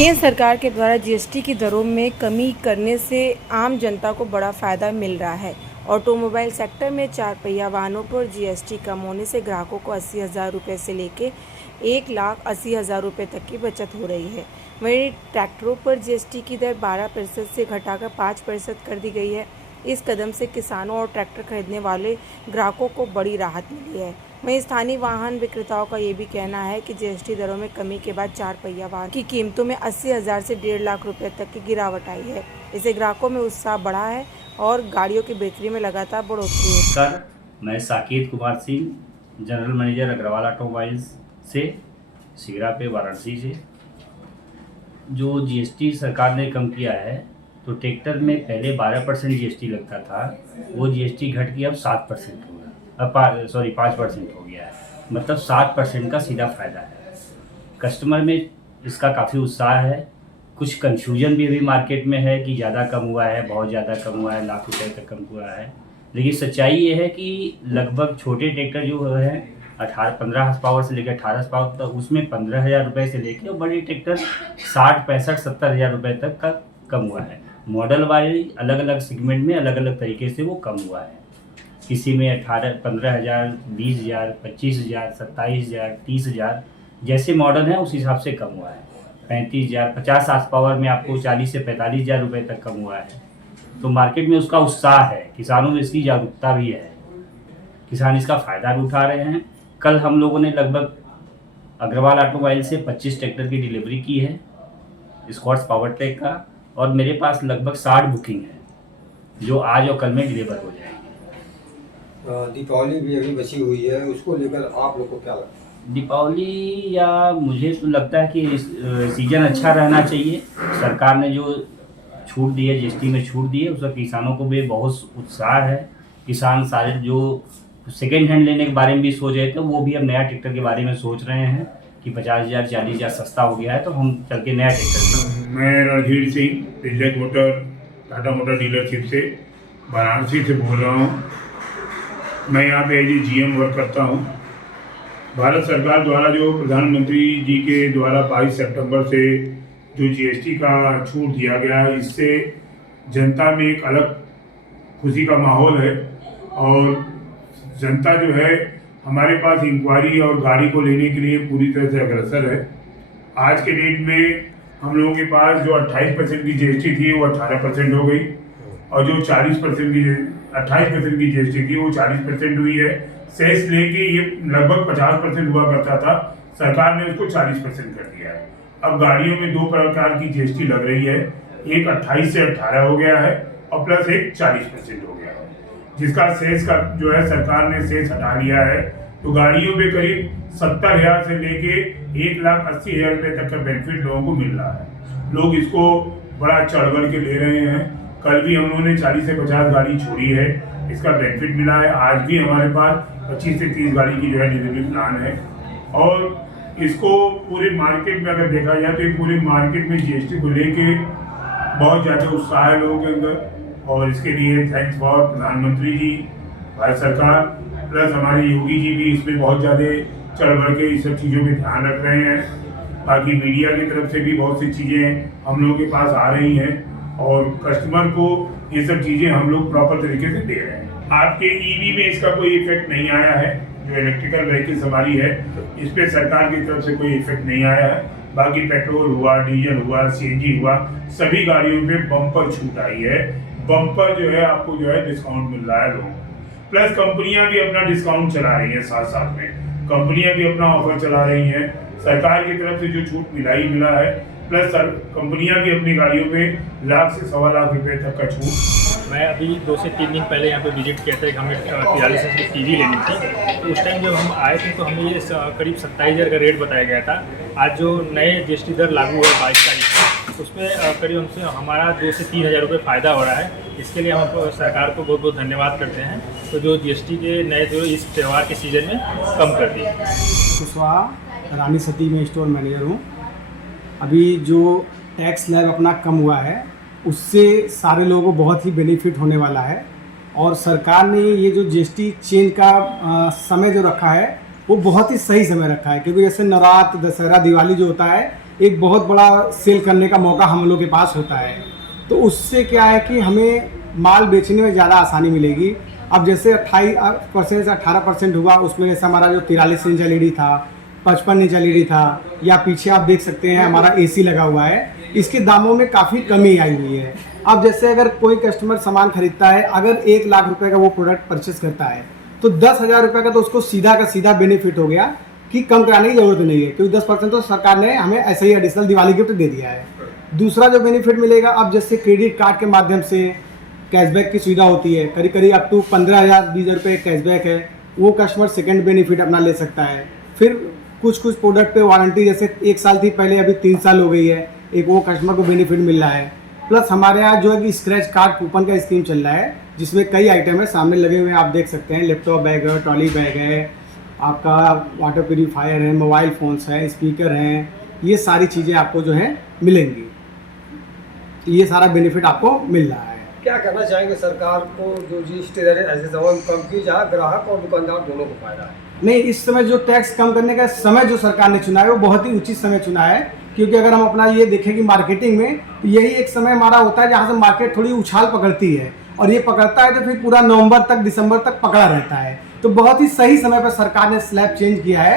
केंद्र सरकार के द्वारा जीएसटी की दरों में कमी करने से आम जनता को बड़ा फायदा मिल रहा है। ऑटोमोबाइल सेक्टर में 4 पहिया वाहनों पर जीएसटी कम होने से ग्राहकों को 80,000 रुपये से लेकर 1,80,000 रुपये तक की बचत हो रही है। वहीं ट्रैक्टरों पर जीएसटी की दर 12% से घटाकर 5% कर दी गई है। इस कदम से किसानों और ट्रैक्टर खरीदने वाले ग्राहकों को बड़ी राहत मिली है। वहीं स्थानीय वाहन विक्रेताओं का ये भी कहना है कि जीएसटी दरों में कमी के बाद 4 पहिया वाहन की कीमतों में 80,000 से 1.5 लाख रुपए तक की गिरावट आई है। इससे ग्राहकों में उत्साह बढ़ा है और गाड़ियों की बिक्री में लगातार बढ़ोतरी है। सर, मैं Saket Kumar Singh, general manager Agarwal automobiles से सिगरा पे वाराणसी से। जो जीएसटी सरकार ने कम किया है, तो ट्रैक्टर में पहले 12% जीएसटी लगता था, वो जीएसटी घट के अब 7% हो गया, 5% हो गया है। मतलब 7% का सीधा फ़ायदा है। कस्टमर में इसका काफ़ी उत्साह है। कुछ कन्फ्यूजन भी अभी मार्केट में है कि ज़्यादा कम हुआ है, बहुत ज़्यादा कम हुआ है, लाख रुपए तक कम हुआ है। लेकिन सच्चाई ये है कि लगभग छोटे ट्रैक्टर जो है 15 हॉर्स पावर से लेकर 18 हॉर्स पावर तक, उसमें 15,000 रुपये से लेकर और बड़े ट्रैक्टर 60, 65, 70,000 रुपये तक का कम हुआ है। मॉडल वाइज अलग अलग सेगमेंट में अलग अलग तरीके से वो कम हुआ है। किसी में 15,000, 20,000, 25,000, 27,000, 30,000 जैसे मॉडल हैं उस हिसाब से कम हुआ है। 35,000, 50 हॉर्स पावर में आपको 40 से 45,000 रुपये तक कम हुआ है। तो मार्केट में उसका उत्साह है, किसानों में इसकी जागरूकता भी है, किसान इसका फ़ायदा भी उठा रहे हैं। कल हम लोगों ने लगभग अग्रवाल ऑटोमोबाइल से 25 ट्रैक्टर की डिलीवरी की है, स्कॉट्स पावर ट्रैक का, और मेरे पास लगभग 60 बुकिंग है जो आज और कल में डिलीवर हो जाएगी। दीपावली भी अभी बची हुई है, उसको लेकर आप लोग को क्या लगता है? दीपावली या मुझे तो लगता है कि सीज़न अच्छा रहना चाहिए। सरकार ने जो छूट दी है, जीएसटी में छूट दी है, उसका किसानों को भी बहुत उत्साह है। किसान सारे जो सेकेंड हैंड लेने के बारे में भी सोच रहे थे, वो भी अब नया ट्रैक्टर के बारे में सोच रहे हैं कि 50,000, 40,000 सस्ता हो गया है, तो हम चल के नया ट्रैक्टर। मैं Randhir Singh, result motor, Tata motor dealership से वाराणसी से बोल रहा हूँ। मैं यहाँ पे एज जीएम वर्क करता हूँ। भारत सरकार द्वारा जो प्रधानमंत्री जी के द्वारा 22 सितंबर से जो जीएसटी का छूट दिया गया है, इससे जनता में एक अलग खुशी का माहौल है और जनता जो है हमारे पास इंक्वायरी और गाड़ी को लेने के लिए पूरी तरह से अग्रसर है। आज के डेट में हम लोगों के पास जो 28% की जीएसटी थी वो 18% हो गई, और जो 28% की जीएसटी थी वो 40% हुई है। सेस लेके ये लगभग 50% हुआ करता था, सरकार ने उसको 40% कर दिया है। अब गाड़ियों में 2 प्रकार की जीएसटी लग रही है, एक 28 से 18 हो गया है और प्लस एक 40% हो गया है, जिसका सेस का जो है सरकार ने सेस हटा लिया है। तो गाड़ियों पे करीब 70,000 से लेके 1,80,000 रुपये तक का बेनिफिट लोगों को मिल रहा है। लोग इसको बड़ा चढ़ बढ़ के ले रहे हैं। कल भी हम लोगों ने 40 से 50 गाड़ी छोड़ी है, इसका बेनिफिट मिला है। आज भी हमारे पास 25 से 30 गाड़ी की जो है डिलीवरी प्लान है, और इसको पूरे मार्केट में अगर देखा जाए तो पूरे मार्केट में जीएसटी को लेके बहुत ज़्यादा उत्साह है लोगों के अंदर, और इसके लिए थैंक्स फॉर प्रधानमंत्री जी, भारत सरकार, प्लस हमारे योगी जी भी इसमें बहुत ज़्यादा चढ़ बढ़ के इस सब चीज़ों पे ध्यान रख रहे हैं। बाकी मीडिया की तरफ से भी बहुत सी चीज़ें हम लोगों के पास आ रही हैं, और कस्टमर को ये सब चीज़ें हम लोग प्रॉपर तरीके से दे रहे हैं। आपके ईवी में इसका कोई इफेक्ट नहीं आया है, जो इलेक्ट्रिकल व्हीकल्स हमारी है इस पर सरकार की तरफ से कोई इफेक्ट नहीं आया है। बाकी पेट्रोल हुआ, डीजल हुआ, सीएनजी हुआ, सभी गाड़ियों पे बम्पर छूट आई है। बम्पर जो है आपको जो है डिस्काउंट मिल रहा है लोगों को, प्लस कंपनियां भी अपना डिस्काउंट चला रही हैं, साथ साथ में कंपनियां भी अपना ऑफर चला रही हैं। सरकार की तरफ से जो छूट मिला है, प्लस कंपनियां भी अपनी गाड़ियों पे 1 लाख से 1.25 लाख रुपए तक का छूट। मैं अभी 2 से 3 दिन पहले यहाँ पे विजिट किया था कि हमें 43 इंच की टीवी लेनी थी। तो उस टाइम जब हम आए थे तो हमें ये करीब 27,000 का रेट बताया गया था। आज जो नए जीएसटी दर लागू है 22 तारीख को, उसमें करीब हमसे हमारा 2 से 3,000 रुपये फ़ायदा हो रहा है। इसके लिए हम सरकार को बहुत बहुत धन्यवाद करते हैं। तो जो जीएसटी के नए जो इस त्यौहार के सीज़न में कम कर दिए। कुशवाहा, रानी सती में स्टोर मैनेजर हूँ। अभी जो टैक्स स्लैब अपना कम हुआ है, उससे सारे लोगों को बहुत ही बेनिफिट होने वाला है, और सरकार ने ये जो जीएसटी चेंज का समय जो रखा है वो बहुत ही सही समय रखा है, क्योंकि जैसे नवरात्र, दशहरा, दिवाली जो होता है एक बहुत बड़ा सेल करने का मौका हम लोग के पास होता है। तो उससे क्या है कि हमें माल बेचने में ज़्यादा आसानी मिलेगी। अब जैसे 28% से 18% हुआ, उसमें जैसे हमारा जो 43 इंच LED था, 55 इंच LED था, या पीछे आप देख सकते हैं हमारा AC लगा हुआ है, इसके दामों में काफ़ी कमी आई हुई है। अब जैसे अगर कोई कस्टमर सामान खरीदता है, अगर 1 लाख रुपए का वो प्रोडक्ट परचेस करता है, तो 10,000 रुपये का तो उसको सीधा का सीधा बेनिफिट हो गया कि कम कराने की ज़रूरत नहीं है, क्योंकि 10% तो सरकार ने हमें ऐसे ही एडिशनल दिवाली गिफ्ट दे दिया है। दूसरा जो बेनिफिट मिलेगा, अब जैसे क्रेडिट कार्ड के माध्यम से कैशबैक की सुविधा होती है, करीब करीब अप टू 15,000-20,000 रुपये कैशबैक है, वो कस्टमर सेकंड बेनिफिट अपना ले सकता है। फिर कुछ प्रोडक्ट पे वारंटी जैसे 1 साल थी पहले, अभी 3 साल हो गई है, एक वो कस्टमर को बेनिफिट मिल रहा है। प्लस हमारे यहाँ जो है कि स्क्रैच कार्ड कूपन का स्कीम चल रहा है, जिसमें कई आइटम है सामने लगे हुए हैं, आप देख सकते हैं। लैपटॉप बैग है, ट्रॉली बैग है, आपका वाटर प्यूरीफायर है, मोबाइल फ़ोन्स है, स्पीकर हैं, ये सारी चीज़ें आपको जो है मिलेंगी। ये सारा बेनिफिट आपको मिल रहा है। क्या कहना चाहेंगे सरकार को, जो GST दरें ऐसे जमाने कम की जाए, ग्राहक और दुकानदार दोनों को फायदा है? नहीं, इस समय जो टैक्स कम करने का समय जो सरकार ने चुना है वो बहुत ही उचित समय चुना है, क्योंकि अगर हम अपना ये देखें कि मार्केटिंग में, तो यही एक समय हमारा होता है जहाँ से मार्केट थोड़ी उछाल पकड़ती है, और ये पकड़ता है तो फिर पूरा नवंबर तक, दिसंबर तक पकड़ा रहता है। तो बहुत ही सही समय पर सरकार ने स्लैब चेंज किया है